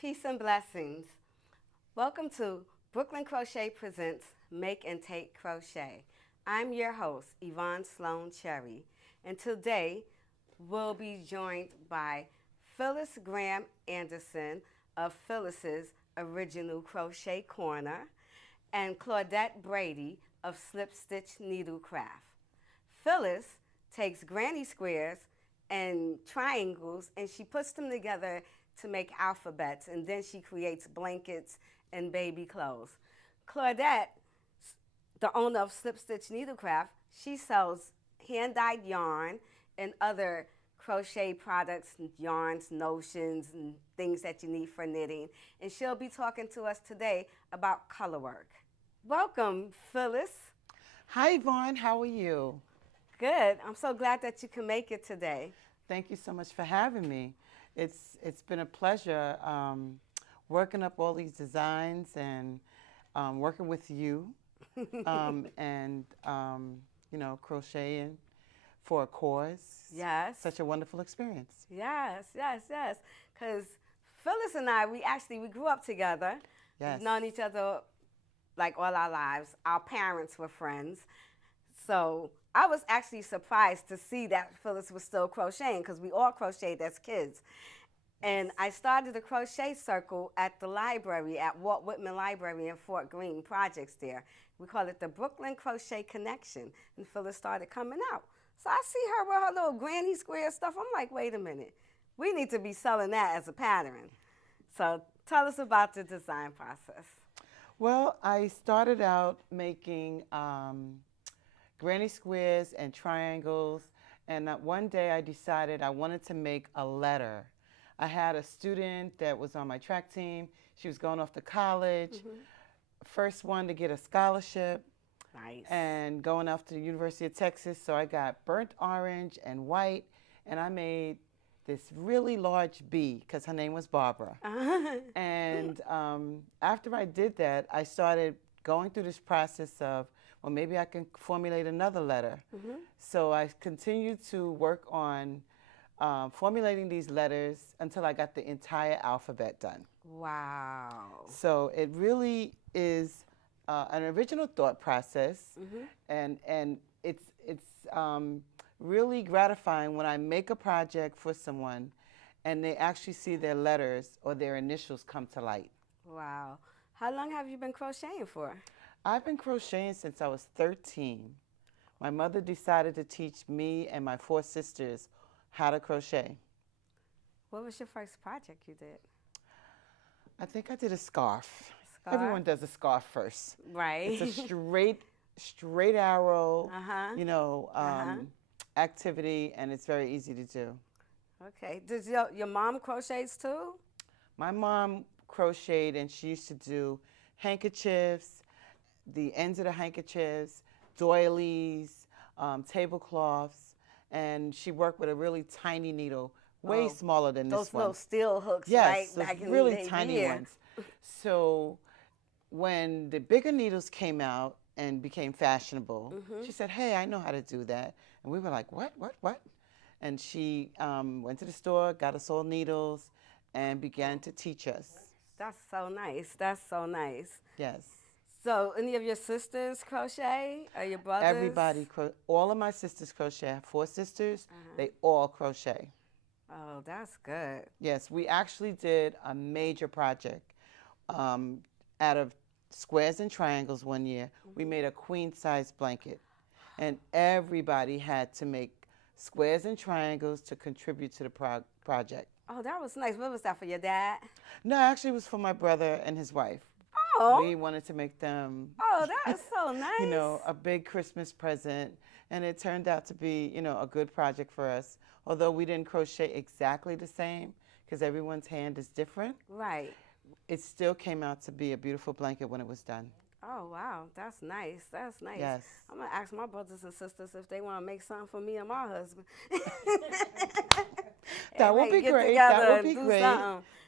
Peace and blessings. Welcome to Brooklyn Crochet Presents Make and Take Crochet. I'm your host, Yvonne Sloan Cherry, and today we'll be joined by Phyllis Graham Anderson of Phyllis's Original Crochet Corner and Claudette Brady of Slip Stitch Needlecraft. Phyllis takes granny squares and triangles and she puts them together to make alphabets, and then she creates blankets and baby clothes. Claudette, the owner of Slip Stitch Needlecraft, she sells hand-dyed yarn and other crochet products, yarns, notions, and things that you need for knitting. And she'll be talking to us today about color work. Welcome, Phyllis. Hi, Yvonne. How are you? Good. I'm so glad that you can make it today. Thank you so much for having me. It's been a pleasure working up all these designs and working with you and crocheting for a cause. Yes. Such a wonderful experience. Yes. Because Phyllis and I, we grew up together. Yes. We've known each other like all our lives. Our parents were friends. So I was actually surprised to see that Phyllis was still crocheting because we all crocheted as kids. And I started a crochet circle at the library, at Walt Whitman Library in Fort Greene, projects there. We call it the Brooklyn Crochet Connection. And Phyllis started coming out. So I see her with her little granny square stuff. I'm like, wait a minute. We need to be selling that as a pattern. So tell us about the design process. Well, I started out making granny squares and triangles, and one day I decided I wanted to make a letter. I had a student that was on my track team. She was going off to college, first one to get a scholarship. Nice. And going off to the University of Texas, so I got burnt orange and white, and I made this really large bee because her name was Barbara. And after I did that, I started going through this process of, well, maybe I can formulate another letter. So I continued to work on formulating these letters until I got the entire alphabet done. Wow. So it really is an original thought process, and it's really gratifying when I make a project for someone and they actually see their letters or their initials come to light. Wow. How long have you been crocheting for? I've been crocheting since I was 13. My mother decided to teach me and my 4 sisters how to crochet. What was your first project you did? I think I did a scarf. Scarf? Everyone does a scarf first. Right. It's a straight arrow, activity, and it's very easy to do. Okay. Did your mom crochets too? My mom crocheted, and she used to do handkerchiefs, the ends of the handkerchiefs, doilies, tablecloths, and she worked with a really tiny needle, way smaller than this one. Those little steel hooks, yes, right? those Back in really the day. tiny ones. So when the bigger needles came out and became fashionable, she said, hey, I know how to do that. And we were like, what? And she went to the store, got us all needles, and began to teach us. That's so nice. That's so nice. Yes. So any of your sisters crochet or your brothers? Everybody, all of my sisters crochet. I have 4 sisters. They all crochet. Oh, that's good. Yes, we actually did a major project out of squares and triangles one year. We made a queen-size blanket, and everybody had to make squares and triangles to contribute to the project. Oh, that was nice. What was that, for your dad? No, actually it was for my brother and his wife. Oh. We wanted to make them, Oh, that is so nice. a big Christmas present, and it turned out to be, a good project for us. Although we didn't crochet exactly the same, because everyone's hand is different. Right. It still came out to be a beautiful blanket when it was done. Oh, wow. That's nice. That's nice. Yes. I'm going to ask my brothers and sisters if they want to make something for me and my husband. That would be great. That would be great.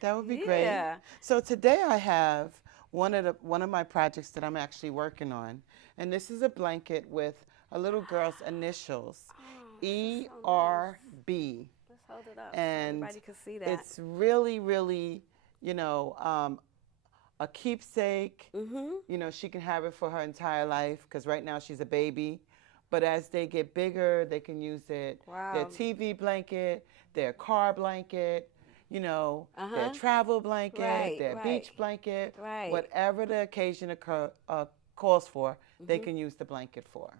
That would be great. Yeah. So today I have one of my projects that I'm actually working on. And this is a blanket with a little girl's initials, E-R-B. Let's hold it up And so everybody can see that. it's really, really you know, a keepsake. Mm-hmm. You know, she can have it for her entire life because right now she's a baby. But as they get bigger, they can use it, their Wow. TV blanket, their car blanket, you know, their Uh-huh. travel blanket, Right, their right, beach blanket, right. whatever the occasion calls for, they Mm-hmm. can use the blanket for.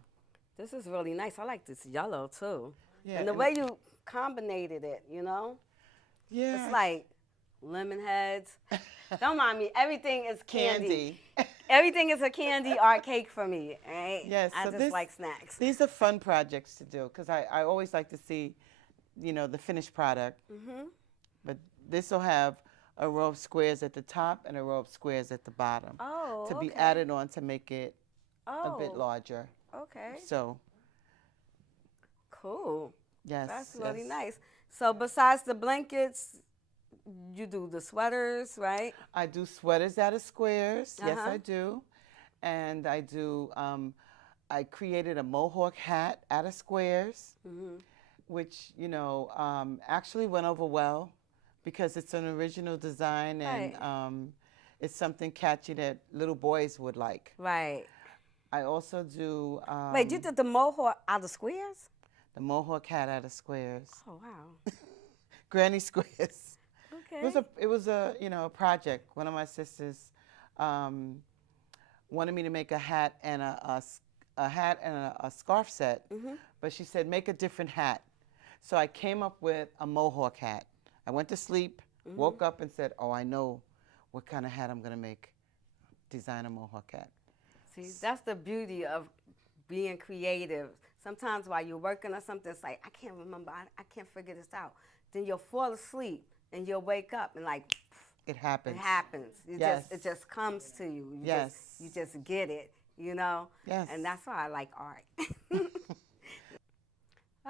This is really nice. I like this yellow too. Yeah, And the and way you combinated it, you know? It's yeah, like lemon heads. Don't mind me. Everything is candy. candy. Everything is a candy or a cake for me. Right? Yes, I so just like snacks. these are fun projects to do because I always like to see, you know, the finished product. Mm-hmm. But this will have a row of squares at the top and a row of squares at the bottom Oh, to be okay. added on to make it a bit Oh, larger. okay. So, Cool. yes, That's yes. really nice. So besides the blankets, you do the sweaters, right? I do sweaters out of squares. Yes, Uh-huh. I do. And I created a mohawk hat out of squares, Mm-hmm. which, you know, actually went over well because it's an original design and Right. it's something catchy that little boys would like. Right. I also do Wait, you did the mohawk out of squares? the mohawk hat out of squares, Oh, wow. granny squares. Okay. It was a you know a project. One of my sisters um, wanted me to make a hat and a hat and a scarf set, Mm-hmm. but she said make a different hat. So I came up with a mohawk hat. I went to sleep, Mm-hmm. woke up and said, "Oh, I know what kind of hat I'm gonna make. Design a mohawk hat." See, that's the beauty of being creative. Sometimes while you're working on something, it's like, I can't remember, I can't figure this out. Then you'll fall asleep and you'll wake up and like, It happens. it happens. Yes. It just comes to you. Yes. You just get it, you know? Yes. And that's why I like art.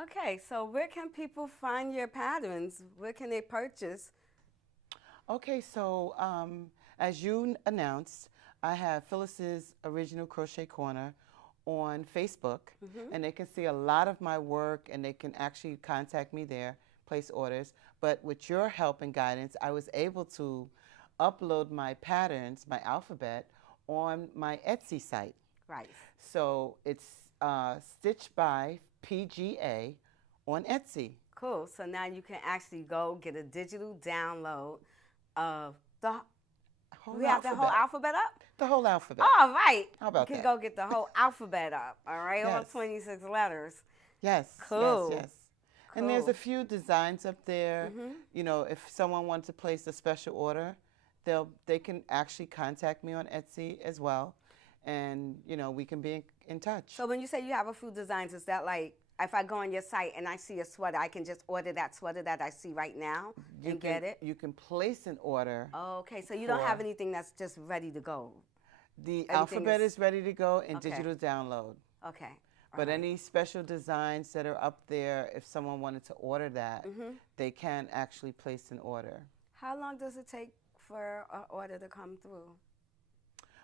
Okay, so where can people find your patterns? Where can they purchase? Okay, so as you announced, I have Phyllis's Original Crochet Corner on Facebook, and they can see a lot of my work, and they can actually contact me there, place orders. But with your help and guidance, I was able to upload my patterns, my alphabet, on my Etsy site. Right. So it's Stitched by PGA on Etsy. Cool. So now you can actually go get a digital download of the. Whole We have the whole alphabet up? The whole alphabet. All right. How about you can that? go get the whole alphabet up, all right? All Yes. 26 letters. Yes. Cool. Yes. Yes. And there's a Cool. few designs up there. Mhm. You know, if someone wants to place a special order, they can actually contact me on Etsy as well, and you know we can be in touch. So when you say you have a few designs, is that like if I go on your site and I see a sweater, I can just order that sweater that I see right now You and can, get it? You can place an order. Okay, so you don't for- have anything that's just ready to go. The everything alphabet is- is ready to go in Okay. digital download. Okay. But alright. any special designs that are up there, if someone wanted to order that, Mhm. they can actually place an order. How long does it take for an order to come through?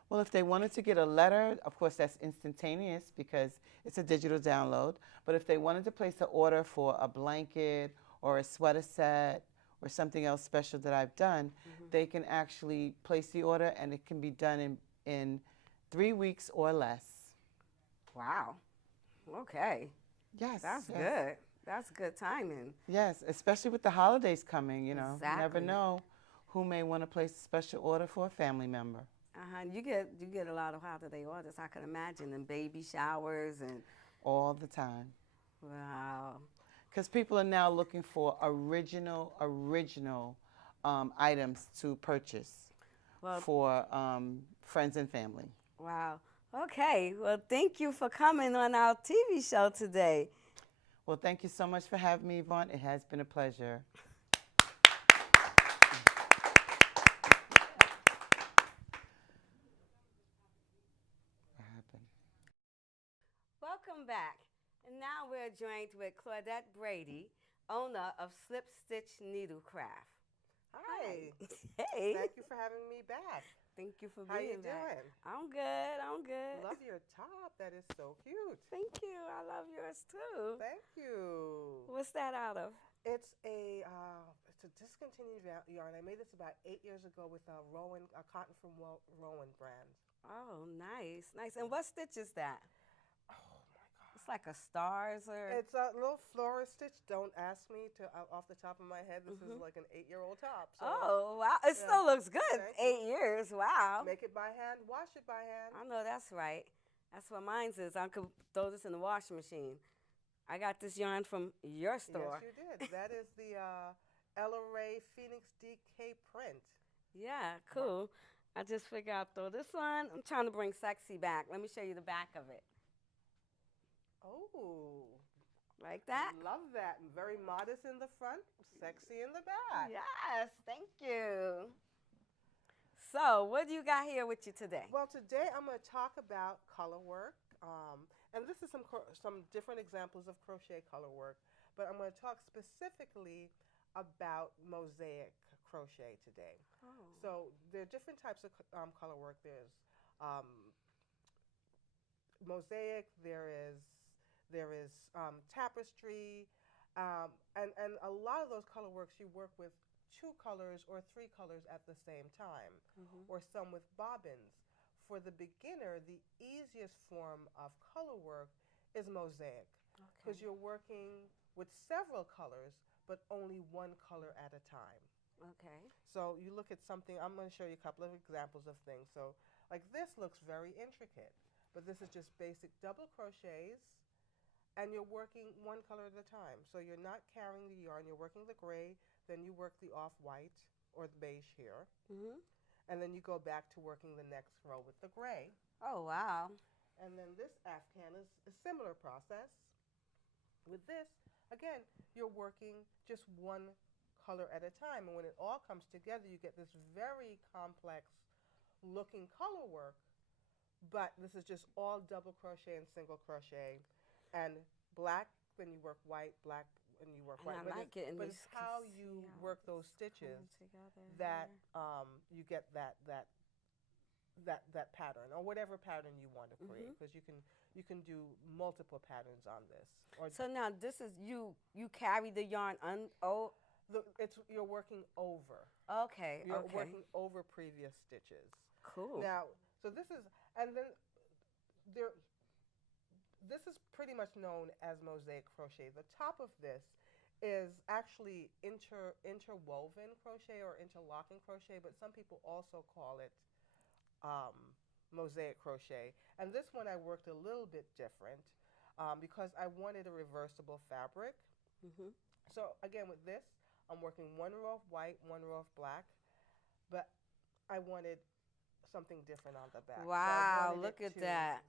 Well, if they wanted to get a letter, of course, that's instantaneous because it's a digital download. But if they wanted to place an order for a blanket or a sweater set or something else special that I've done, they can actually place the order and it can be done in 3 weeks or less. Wow. Okay. Yes. That's yes. good. That's good timing. Yes, especially with the holidays coming, you know. You never Exactly. know who may want to place a special order for a family member. You get a lot of holiday orders, I can imagine, and baby showers and All the time. wow. Because people are now looking for original items to purchase Well, for friends and family. wow. Okay. Well, thank you for coming on our TV show today. Well, thank you so much for having me, Yvonne. It has been a pleasure. What happened? Welcome back. And now we're joined with Claudette Brady, owner of Slip Stitch Needlecraft. Hi. Hey. Thank you for having me back. Thank you for How you being back. doing? I'm good. I'm good. Love your top. That is so cute. Thank you. I love yours too. Thank you. What's that out of? It's a discontinued yarn. I made this about 8 years ago with a cotton from Rowan brand. Oh, nice, nice. And what stitch is that? Oh my God. It's like a stars or. It's a little florist stitch. Don't ask me to off the top of my head. This is like an 8-year-old top. So Oh, wow. It still looks good. Thank you. 8 years. Wow. Make it by hand, wash it by hand. I know that's right. That's what mine's is. I could throw this in the washing machine. I got this yarn from your store. Yes, you did. That is the Ella Ray Phoenix DK print. Yeah, cool. I just figured I'd throw this one. I'm trying to bring sexy back. Let me show you the back of it. Oh. Like that? Love that. And very modest in the front, sexy in the back. Yes, thank you. So, what do you got here with you today? Well, today I'm going to talk about color work. And this is some different examples of crochet color work. But I'm going to talk specifically about mosaic crochet today. Oh. So there are different types of color work. There's mosaic, there is tapestry, and a lot of those color works you work with 2 colors or 3 colors at the same time, or some with bobbins. For the beginner, the easiest form of color work is mosaic, because you're working with several colors, but only one color at a time. Okay. So you look at something, I'm going to show you a couple of examples of things. So like this looks very intricate, but this is just basic double crochets, and you're working one color at a time. So you're not carrying the yarn, you're working the gray, then you work the off-white or the beige here, and then you go back to working the next row with the gray. Oh, wow. And then this afghan is a similar process. With this, again, you're working just one color at a time, and when it all comes together, you get this very complex looking color work, but this is just all double crochet and single crochet, and black, then you work white, black, and you work white. And I like it, and but you it's can how see you how work it's those stitches together that here. you get that pattern, or whatever pattern you want to create, because you can do multiple patterns on this. Or So now this is you carry the yarn you're working over. Okay. You're okay. working over previous stitches. Cool. Now, so this is, and then this is pretty much known as mosaic crochet. The top of this is actually interwoven crochet or interlocking crochet, but some people also call it mosaic crochet. And this one I worked a little bit different because I wanted a reversible fabric. So again, with this, I'm working one row of white, one row of black, but I wanted something different on the back. Wow, So look at that.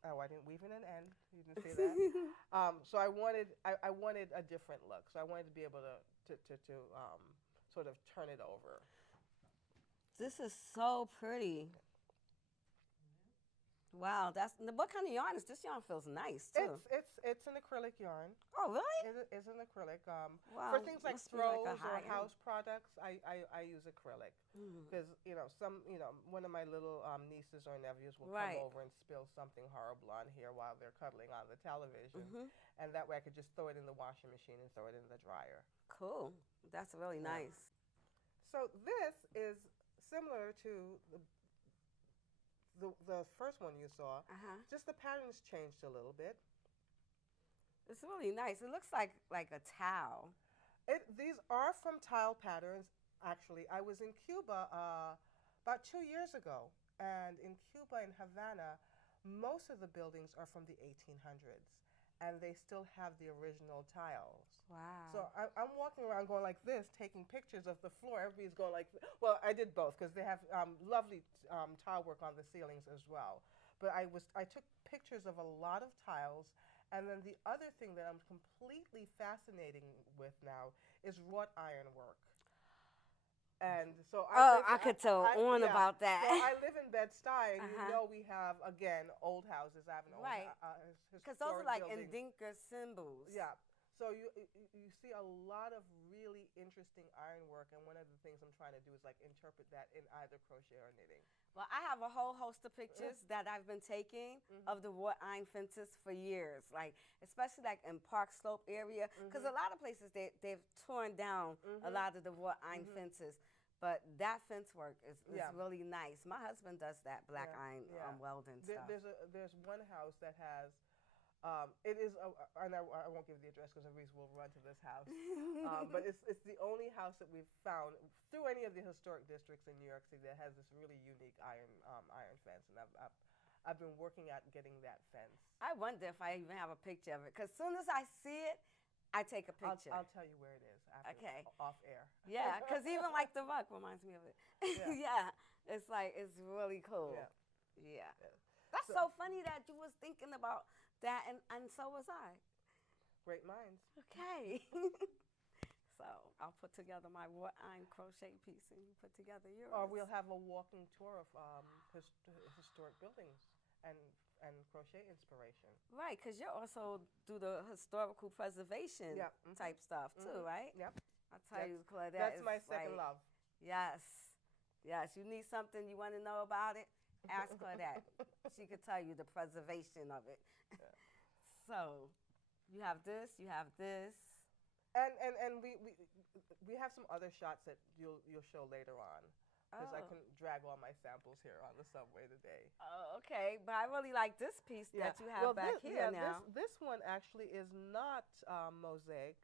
Oh, I didn't weave in an end. You didn't see that. So I wanted a different look. So I wanted to be able to sort of turn it over. This is so pretty. Wow, what kind of yarn is this? Yarn feels nice too. It's an acrylic yarn. Oh, really? It's an acrylic. Wow, For things like must be like a throws or high-end. house products, I use acrylic because one of my little nieces or nephews will Right. come over and spill something horrible on here while they're cuddling on the television, and that way I could just throw it in the washing machine and throw it in the dryer. Cool. That's really nice. So this is similar to the first one you saw. Just the patterns changed a little bit. It's really nice. It looks like a towel. These are from tile patterns, actually. I was in Cuba about 2 years ago, and in Cuba, in Havana, most of the buildings are from the 1800s, and they still have the original tiles. Wow. So I'm walking around going like this, taking pictures of the floor. Everybody's going like, well, I did both because they have lovely tile work on the ceilings as well. But I took pictures of a lot of tiles. And then the other thing that I'm completely fascinating with now is wrought iron work. And so I could tell about that. So I live in Bed-Stuy, and you know we have, again, old houses. I have an old Right. Because those are historic like building. Ndinka symbols. Yeah. So you see a lot of really interesting ironwork, and one of the things I'm trying to do is like interpret that in either crochet or knitting. Well, I have a whole host of pictures that I've been taking of the wrought iron fences for years, like especially like in Park Slope area, because a lot of places they've torn down a lot of the wrought iron fences. But that fence work is really nice. My husband does that black iron welding stuff. There's one house that has. It is, and I won't give the address because Reese will run to this house. But it's the only house that we've found through any of the historic districts in New York City that has this really unique iron fence, and I've been working at getting that fence. I wonder if I even have a picture of it, because as soon as I see it, I take a picture. I'll tell you where it is after, off air. Yeah, because even like the rug reminds me of it. Yeah, it's like, it's really cool. Yeah. That's so funny that you was thinking about that, and so was I. Great minds. Okay. So I'll put together my wrought iron crochet piece, and you put together yours. Or we'll have a walking tour of historic buildings and crochet inspiration. Right, because you also do the historical preservation type stuff too, right? Yep. I'll tell you, Claudette. That's my second love. Yes. Yes. You need something, you want to know about it? Ask Claudette. She could tell you the preservation of it. So you have this, you have this. And we have some other shots that you'll show later on. Because I couldn't drag all my samples here on the subway today. Oh, okay. But I really like this piece that you have back here now. This one actually is not mosaic.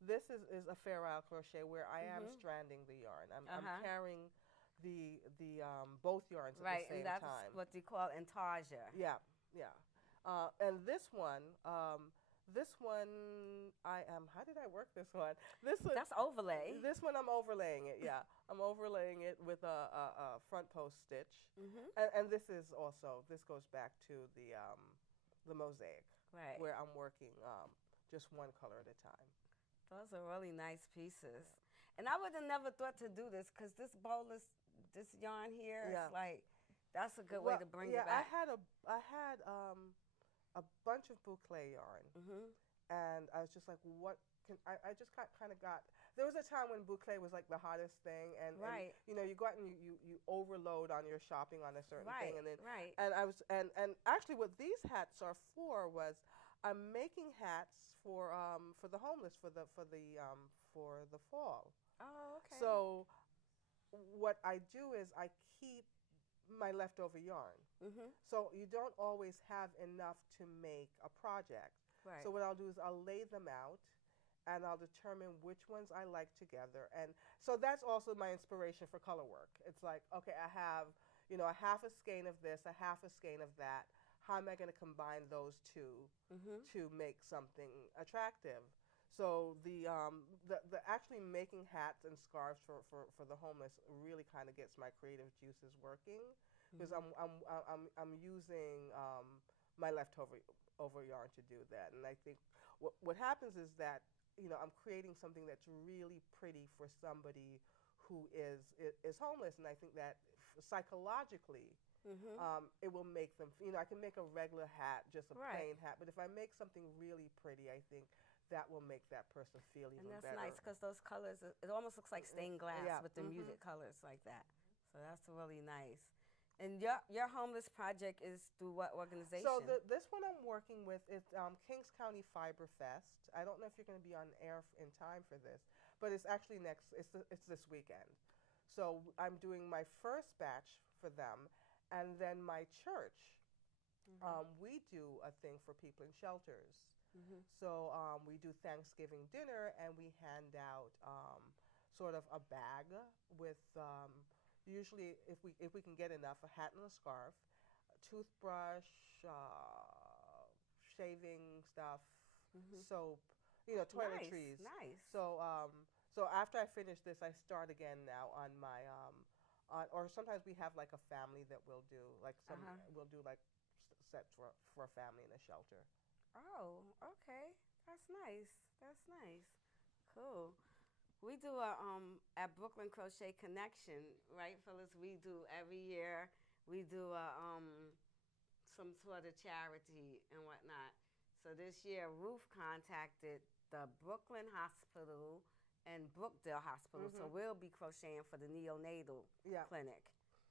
This is a Fair Isle crochet where I am stranding the yarn. I'm carrying the both yarns at the same time. Right, and that's what you call intarsia. Yeah. And this one I am. How did I work this one? That's overlay. This one I'm overlaying it. Yeah, I'm overlaying it with a front post stitch. And this is also, this goes back to the mosaic, right? Where I'm working just one color at a time. Those are really nice pieces. And I would have never thought to do this, because this this yarn here, it's like, that's a good way to bring it back. I had a bunch of boucle yarn, and I was just like, what can I just kind of got. There was a time when boucle was like the hottest thing, and you know, you go out and you overload on your shopping on a certain thing, and then and I was and actually what these hats are for was, I'm making hats for the homeless for the fall. Oh, okay. So what I do is I keep my leftover yarn. So you don't always have enough to make a project. Right. So what I'll do is I'll lay them out, and I'll determine which ones I like together. And so that's also my inspiration for color work. It's like, okay, I have, you know, a half a skein of this, a half a skein of that. How am I going to combine those two to make something attractive? So the actually making hats and scarves for the homeless really kind of gets my creative juices working, because I'm using my leftover yarn to do that. And I think what happens is that, you know, I'm creating something that's really pretty for somebody who is homeless, and I think that psychologically it will make them, you know, I can make a regular hat, just a plain hat, but if I make something really pretty, I think that will make that person feel even better. And that's nice, because those colors, it almost looks like stained glass with the muted colors like that. So that's really nice. And your homeless project is through what organization? So this one I'm working with is Kings County Fiber Fest. I don't know if you're going to be on air in time for this, but it's actually it's this weekend. So I'm doing my first batch for them, and then my church, we do a thing for people in shelters. So we do Thanksgiving dinner, and we hand out sort of a bag with usually, if we can get enough, a hat and a scarf, a toothbrush, shaving stuff, soap, you know, toiletries. Nice. So so after I finish this, I start again now on my or sometimes we have like a family that we'll do like we'll do like sets for a family in a shelter. Oh, okay. That's nice. That's nice. Cool. We do at Brooklyn Crochet Connection, right, Phyllis? We do every year. We do some sort of charity and whatnot. So this year, Ruth contacted the Brooklyn Hospital and Brookdale Hospital. So we'll be crocheting for the neonatal clinic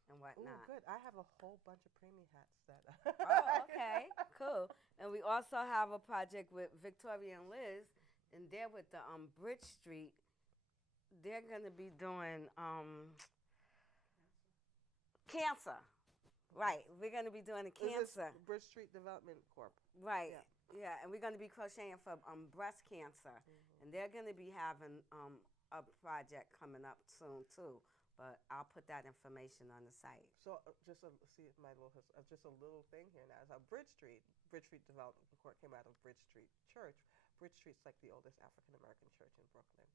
and whatnot. Oh, good. I have a whole bunch of preemie hats that. Oh, okay, cool. And we also have a project with Victoria and Liz, and they're with the Bridge Street. They're gonna be doing cancer. Right, we're gonna be doing the cancer. Bridge Street Development Corp. Right. Yeah, and we're going to be crocheting for breast cancer, and they're going to be having a project coming up soon too. But I'll put that information on the site. So see my little just a little thing here now. So Bridge Street Development Court came out of Bridge Street Church. Bridge Street's like the oldest African American church in Brooklyn.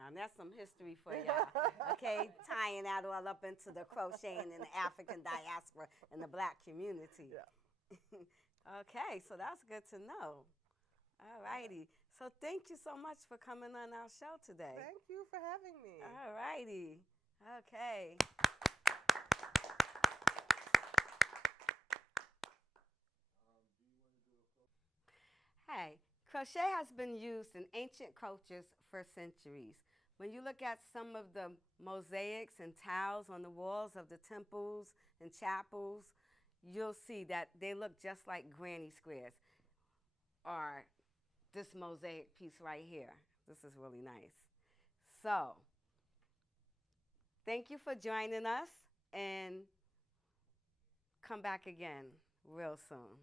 Now that's some history for y'all, okay? Tying that all up into the crocheting in the African diaspora and the Black community. Yeah. Okay, so that's good to know. All righty. So thank you so much for coming on our show today. Thank you for having me. All righty. Okay. Hey, crochet has been used in ancient cultures for centuries. When you look at some of the mosaics and tiles on the walls of the temples and chapels, you'll see that they look just like granny squares, or this mosaic piece right here. This is really nice. So, thank you for joining us, and come back again real soon.